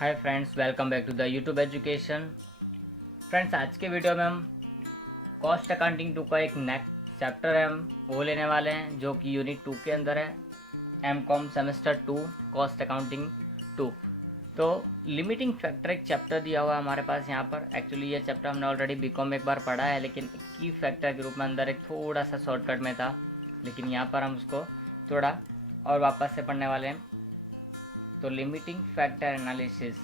Hi friends, welcome back to the YouTube education. Friends, आज के video में हम कॉस्ट अकाउंटिंग 2 का एक नेक्स्ट चैप्टर है, हम वो लेने वाले हैं जो कि यूनिट 2 के अंदर है। M com semester 2 cost accounting 2। तो लिमिटिंग फैक्टर एक चैप्टर दिया हुआ है हमारे पास यहाँ पर। एक्चुअली ये चैप्टर हमने ऑलरेडी बीकॉम में एक बार पढ़ा है, लेकिन की फैक्टर के रूप में अंदर एक थोड़ा सा शॉर्टकट में था, लेकिन यहाँ पर हम उसको थोड़ा और वापस से पढ़ने वाले हैं। तो लिमिटिंग फैक्टर एनालिसिस,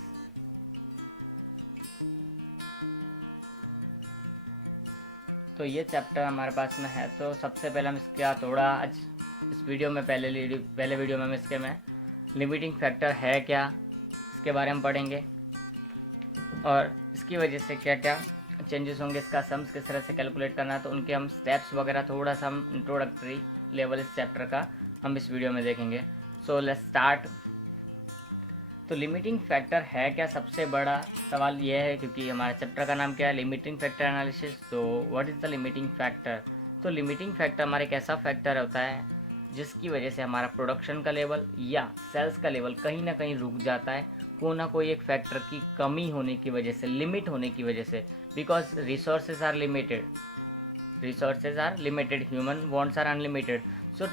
तो ये चैप्टर हमारे पास में है। तो सबसे पहले हम इसका थोड़ा आज इस वीडियो में पहले वीडियो में हम इसके में लिमिटिंग फैक्टर है क्या, इसके बारे में पढ़ेंगे और इसकी वजह से क्या क्या चेंजेस होंगे, इसका सम्स किस तरह से कैलकुलेट करना है, तो उनके हम स्टेप्स वगैरह थोड़ा सा हम इंट्रोडक्टरी लेवल इस चैप्टर का हम इस वीडियो में देखेंगे। So let's start. तो लिमिटिंग फैक्टर है क्या, सबसे बड़ा सवाल यह है, क्योंकि हमारा चैप्टर का नाम क्या है, लिमिटिंग फैक्टर एनालिसिस। तो what is the limiting factor? तो लिमिटिंग फैक्टर हमारा एक ऐसा फैक्टर होता है जिसकी वजह से हमारा प्रोडक्शन का लेवल या सेल्स का लेवल कहीं ना कहीं रुक जाता है, कोई ना कोई एक फैक्टर की कमी होने की वजह से, लिमिट होने की वजह से। Because resources are limited, human wants are unlimited. So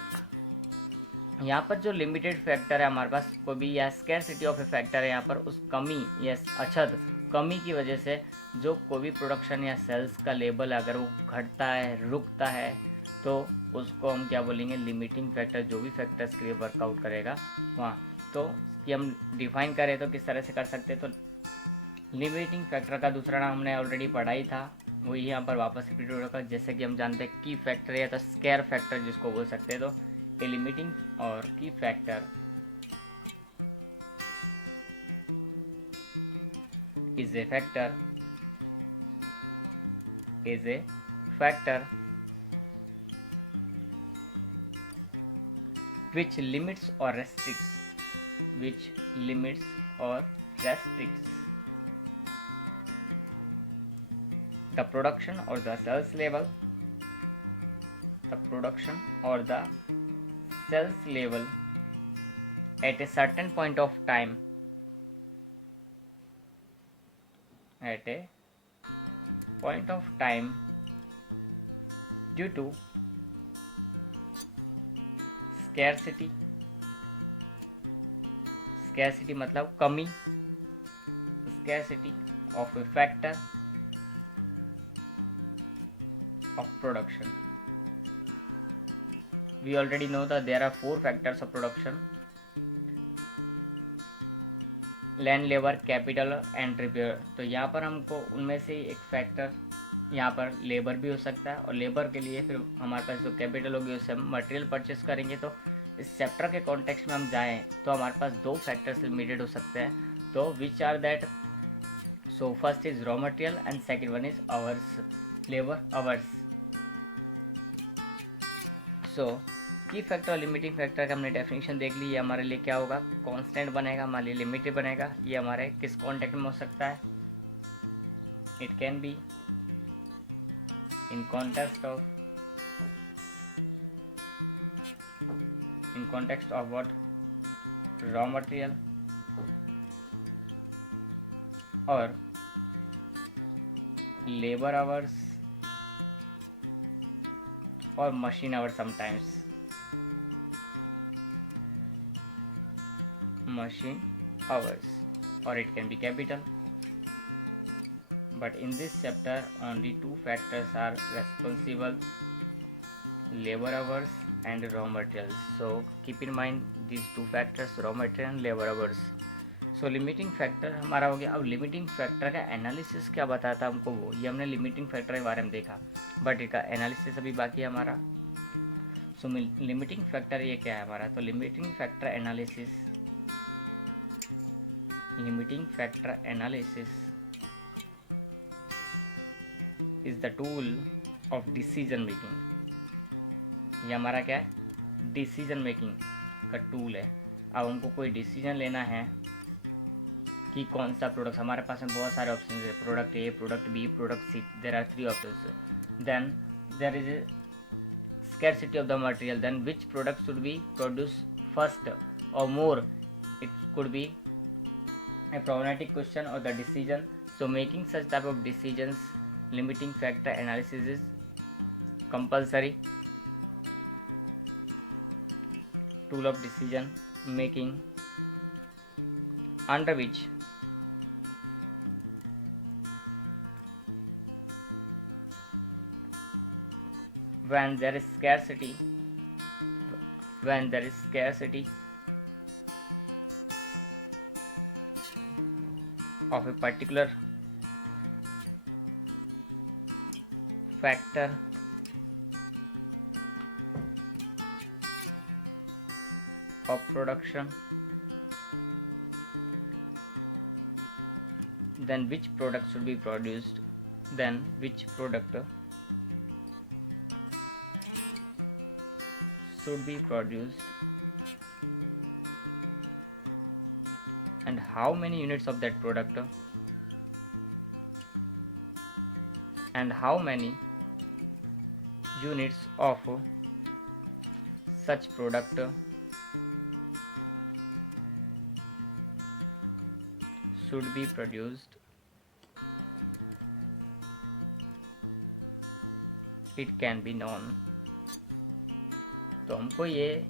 यहाँ पर जो लिमिटेड फैक्टर है हमारे पास, कोई भी या स्कैरसिटी ऑफ ए फैक्टर है यहाँ पर, उस कमी या अछत कमी की वजह से जो कोई भी प्रोडक्शन या सेल्स का लेवल अगर वो घटता है, रुकता है, तो उसको हम क्या बोलेंगे, लिमिटिंग फैक्टर। जो भी फैक्टर्स के लिए वर्कआउट करेगा वहाँ, तो ये हम डिफाइन करें तो किस तरह से कर सकते हैं। तो लिमिटिंग फैक्टर का दूसरा नाम हमने ऑलरेडी पढ़ा ही था, वही यहाँ पर वापस रिपीट होगा। जैसे कि हम जानते हैं की फैक्टर या तो स्केयर फैक्टर जिसको बोल सकते हैं। तो a limiting or key factor is a factor which limits or restricts the production or the sales level at a certain point of time due to scarcity मतलब कमी, scarcity of a factor of production. We already know that there are 4 factors of production: land, labour, capital and repair. तो यहाँ पर हमको उनमें से एक factor, यहाँ पर लेबर भी हो सकता है, और लेबर के लिए फिर हमारे पास जो कैपिटल होगी उससे हम मटेरियल परचेस करेंगे। तो इस चैप्टर के कॉन्टेक्स्ट में हम जाएँ तो हमारे पास 2 फैक्टर्स लिमिटेड हो सकते हैं। तो which are that? So first is raw material and second one is hours, labour hours. So की फैक्टर और लिमिटिंग फैक्टर का हमने डेफिनेशन देख ली। ये हमारे लिए क्या होगा, कांस्टेंट बनेगा, हमारे लिए लिमिटेड बनेगा। ये हमारे किस कॉन्टेक्ट में हो सकता है? It can be in context of what, raw material और लेबर आवर्स और machine hours sometimes, machine hours, or it can be capital. But in this chapter only 2 factors are responsible: labor hours and raw materials. So keep in mind these 2 factors, raw material and labor hours. So limiting factor हमारा हो गया। अब limiting factor का analysis क्या बताता है हमको, वो ये हमने लिमिटिंग फैक्टर के बारे में देखा, बट इसका एनालिसिस अभी बाकी है हमारा। सो लिमिटिंग फैक्टर ये क्या है हमारा? तो limiting factor analysis is the tool of decision making. ये हमारा क्या है? डिसीजन मेकिंग का टूल है। अब हमको कोई डिसीजन लेना है कि कौन सा प्रोडक्ट, हमारे पास में बहुत सारे ऑप्शन है, product A, product B, product C, there are 3 options. Then there is a scarcity of the material, then which product should be produced first or more? It could be a problematic question or the decision. So making such type of decisions, limiting factor analysis is compulsory tool of decision making, under which when there is scarcity of a particular factor of production, then which product should be produced, and how many units of that product, and how many units of such product should be produced. It can be known. तो हमको ये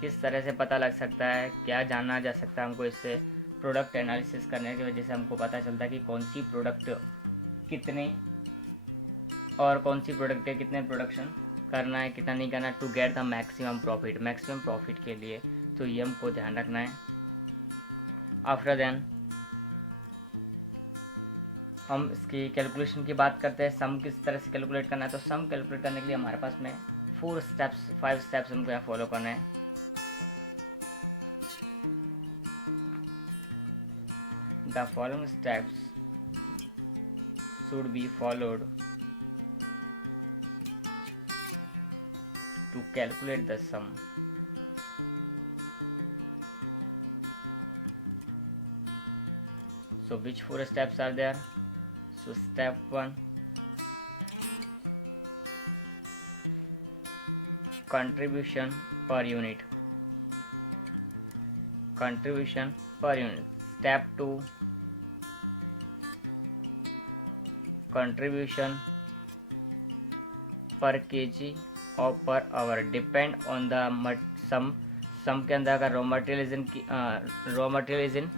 किस तरह से पता लग सकता है, क्या जाना जा सकता है हमको इससे, प्रोडक्ट एनालिसिस करने की वजह से हमको पता चलता है कि कौन सी प्रोडक्ट कितने और कौन सी प्रोडक्ट के कितने प्रोडक्शन करना है, कितना नहीं करना, to get the maximum profit के लिए। तो ये हमको ध्यान रखना है। आफ्टर देन हम इसकी कैलकुलेशन की बात करते हैं। सम किस तरह से कैलकुलेट करना है, तो सम कैलकुलेट करने के लिए हमारे पास में 5 स्टेप्स हमको यहाँ फॉलो करना है। The following steps should be followed to calculate the sum. So which 4 steps are there? So step 1, contribution per unit. Step 2, contribution per kg or per hour, depend on the sum के अंदर अगर raw material is in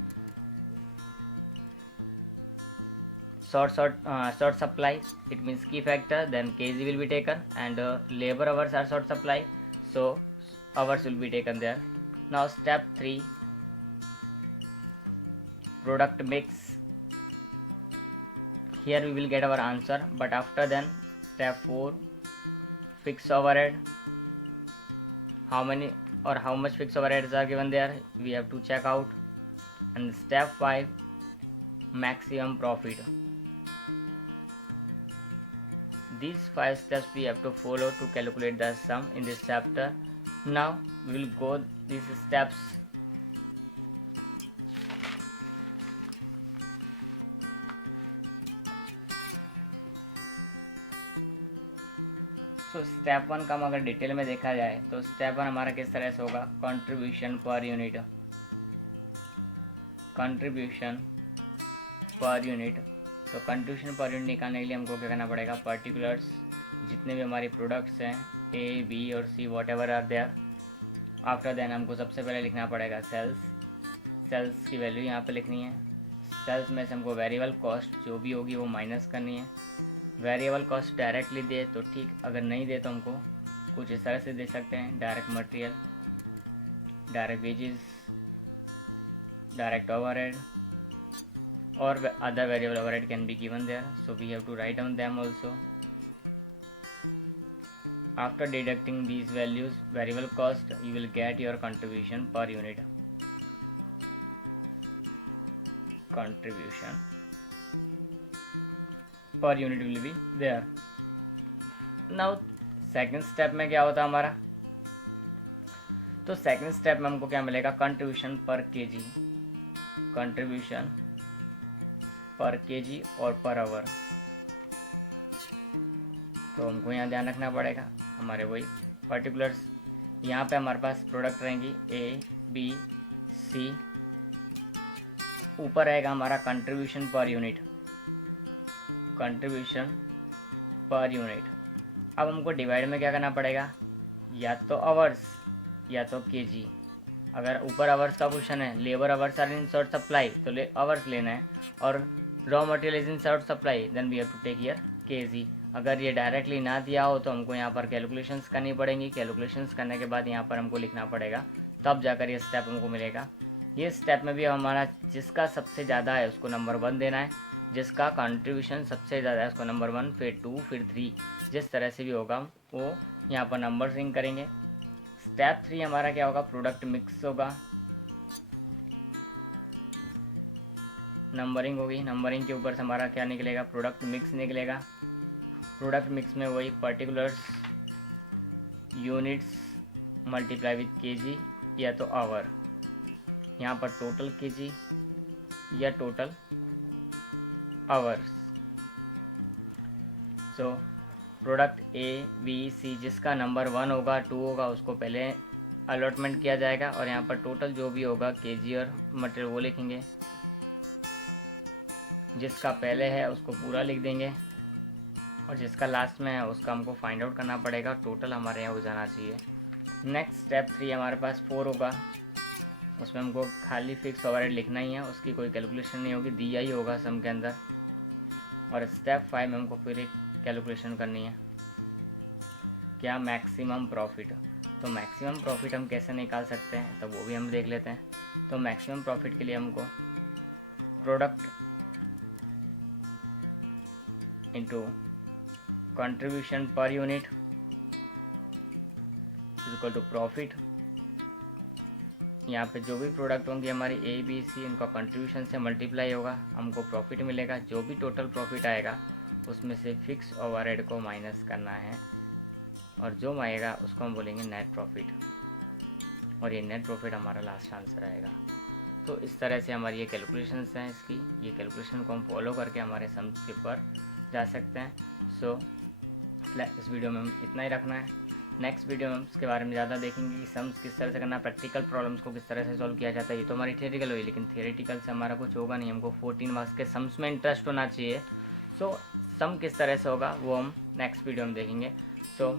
short supply, it means key factor, then kg will be taken, and labor hours are short supply, so hours will be taken there. Now step 3, product mix. Here we will get our answer, but after then step 4, fixed overhead. How many or how much fixed overheads are given there, we have to check out. And step 5, maximum profit. These 5 steps we have to follow to calculate the sum in this chapter. Now we will go these steps. तो step 1 का हम अगर detail में देखा जाए तो step 1 हमारा किस तरह से होगा, कंट्रीब्यूशन पर यूनिट। तो कंट्रीब्यूशन पर यूनिट निकालने के लिए हमको क्या करना पड़ेगा, पर्टिकुलर्स जितने भी हमारी प्रोडक्ट्स हैं ए बी और C whatever are there. After then हमको सबसे पहले लिखना पड़ेगा सेल्स की वैल्यू यहाँ पे लिखनी है। सेल्स में से हमको वेरिएबल कॉस्ट जो भी होगी वो माइनस करनी है। वेरिएबल कॉस्ट डायरेक्टली दे तो ठीक, अगर नहीं दे तो हमको कुछ इस तरह से दे सकते हैं, direct material, direct wages, direct overhead, or other variable overhead can be given there, so we have to write down them also. After deducting these values, variable cost, you will get your contribution per unit. Contribution per unit will be there. Now second step में क्या होता है हमारा, तो second step में हमको क्या मिलेगा, कंट्रीब्यूशन पर केजी और पर आवर। तो हमको यहाँ ध्यान रखना पड़ेगा, हमारे वही पर्टिकुलर्स, यहाँ पे हमारे पास प्रोडक्ट रहेंगी ए बी सी, ऊपर रहेगा हमारा contribution per unit, contribution per unit. अब हमको डिवाइड में क्या करना पड़ेगा, या तो आवर्स या तो केजी। अगर ऊपर आवर्स का क्वेश्चन है, labour hours are in short supply, तो आवर्स लेना है, और raw material is in short supply, then we have to take here kg. अगर ये डायरेक्टली ना दिया हो तो हमको यहाँ पर कैलकुलेशंस करनी पड़ेंगी। कैलकुलेशंस करने के बाद यहाँ पर हमको लिखना पड़ेगा, तब जाकर ये स्टेप हमको मिलेगा। ये स्टेप में भी हमारा जिसका सबसे ज़्यादा है उसको नंबर 1 देना है, जिसका कंट्रीब्यूशन सबसे ज़्यादा है उसको नंबर 1, फिर 2, फिर 3, जिस तरह से भी होगा वो यहाँ पर नंबर रिंग करेंगे। स्टेप 3 हमारा क्या होगा, प्रोडक्ट मिक्स होगा, नंबरिंग होगी। नंबरिंग के ऊपर से हमारा क्या निकलेगा, प्रोडक्ट मिक्स निकलेगा। प्रोडक्ट मिक्स में वही particulars, units multiply with kg या तो आवर, यहाँ पर टोटल केजी या total hours. So product A B C जिसका नंबर 1 होगा 2 होगा उसको पहले अलॉटमेंट किया जाएगा, और यहाँ पर टोटल जो भी होगा केजी और मटेरियल वो लिखेंगे। जिसका पहले है उसको पूरा लिख देंगे, और जिसका लास्ट में है उसका हमको फाइंड आउट करना पड़ेगा। टोटल हमारे यहाँ हो जाना चाहिए। नेक्स्ट स्टेप 3 हमारे पास 4 होगा, उसमें हमको खाली फिक्स ओवरहेड लिखना ही है, उसकी कोई कैलकुलेशन नहीं होगी, दिया ही होगा सम के अंदर। और स्टेप 5 में हमको फिर एक कैलकुलेशन करनी है, क्या, मैक्सिमम प्रॉफिट। तो मैक्सिमम प्रॉफिट हम कैसे निकाल सकते हैं, तो वो भी हम देख लेते हैं। तो मैक्सिमम प्रॉफिट के लिए हमको product into contribution per unit equal to profit. यहाँ पे जो भी प्रोडक्ट होंगे हमारी ए बी सी, इनका कंट्रीब्यूशन से मल्टीप्लाई होगा, हमको प्रॉफिट मिलेगा। जो भी टोटल प्रॉफिट आएगा उसमें से फिक्स ओवरहेड को माइनस करना है, और जो आएगा उसको हम बोलेंगे नेट प्रॉफिट, और ये नेट प्रॉफिट हमारा लास्ट आंसर आएगा। तो इस तरह से हमारी ये कैलकुलेशंस हैं इसकी, ये कैलकुलेशन को हम फॉलो करके हमारे सम्स के पर जा सकते हैं। सो इस वीडियो में इतना ही रखना है। नेक्स्ट वीडियो में हम इसके बारे में ज़्यादा देखेंगे कि सम्स किस तरह से करना, प्रैक्टिकल प्रॉब्लम्स को किस तरह से सॉल्व किया जाता है। ये तो हमारी थियरिटिकल हुई, लेकिन थियरिटिकल से हमारा कुछ होगा नहीं, हमको 14 मार्क्स के सम्स में इंटरेस्ट होना चाहिए। सो सम किस तरह से होगा वो हम नेक्स्ट वीडियो में देखेंगे। सो